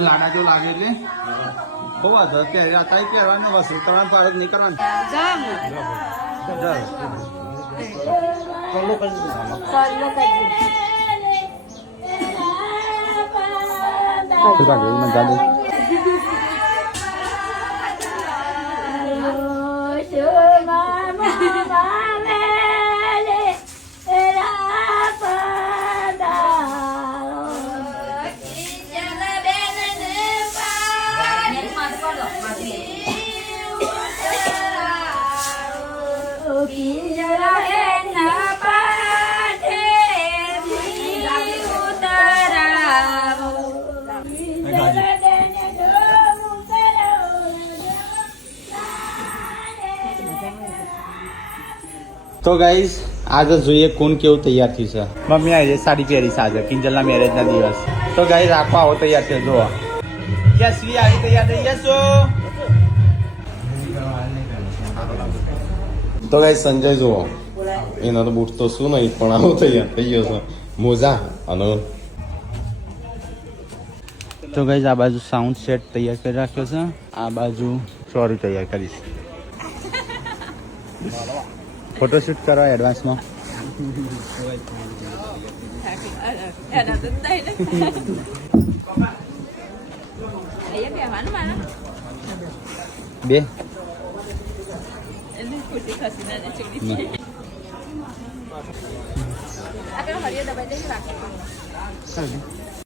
લાડા જો લાગે એટલે બહુ વાંધો કે અત્યારે કહેવાનું વસ્તુ કરવાનું પાડત નહીં કરવાનું તો ગાઈઝ આજે જોઈએ કોણ કેવું તૈયાર થયું છે મમ્મી આજે સાડી પહેરી છે આજે કિંજલના મેરેજના દિવસ તો ગાઈઝ આખો આવો તૈયાર થયો જો યશવી આવી તૈયાર થઈ યશો તો ગાઈઝ સંજય જુઓ એનો તો બૂટ તો શું નહીં પણ આવો તૈયાર થઈ ગયો છે મોજા અને તો ગાઈઝ આ બાજુ સાઉન્ડ સેટ તૈયાર કરી રાખ્યો છે આ બાજુ સોરી તૈયાર કરીશ ફોટોશૂટ કરવા એડવાન્સમાં બે